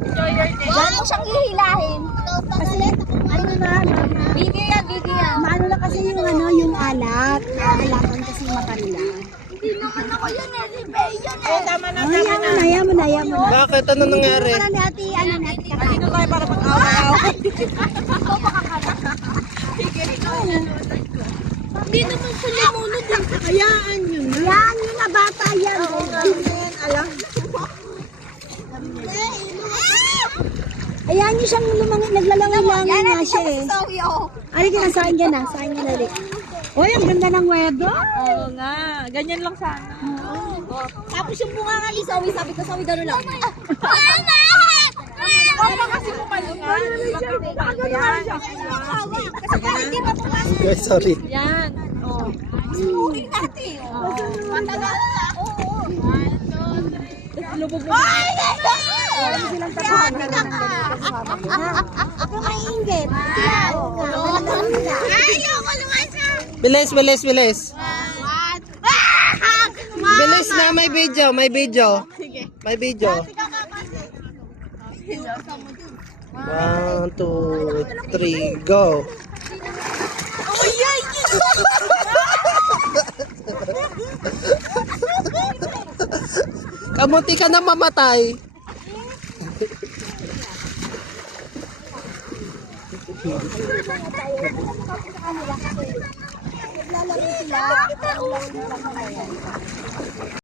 Huwag mo siyang hihilahin. Kasi ano na, Video yan. maano na kasi yung alat. Nakakalakan kasi yung mata nila. Hindi naman ako yun eh. Si Bey yun eh. Tama na. Ayaw mo na. Bakit? Ano nangyari? Para natin, natin kakain. Dito tayo para mag-awa-awa. Hindi naman siya limunod eh. Hayaan nyo na. Hayaan nyo na, bata yan. Alam. Hayaan nyo siyang naglalangoy-langoy na siya eh. Sorry oh. Ari ka na, saan ka na. Uy, ang ganda ng weather. Oo nga. Ganyan lang sana. Tapos yung bunga nga ni Zoe, sabi ko, Zoe, gano'n lang. Mama! Mama kasi pumalungan. Yan. Kasi kahit di ba pumasok. Guys, sorry. Yan. Oh. Subukin natin. Matagal na. Oo. Lubog mo. Ay! Silang tapuhan na lang ng ganito. Huwag maingit. Ayoko naman siya. Bilis. Bilis na, may video. May video. 1, 2, 3, go. Kamunti ka na mamatay. Naglalaro sila.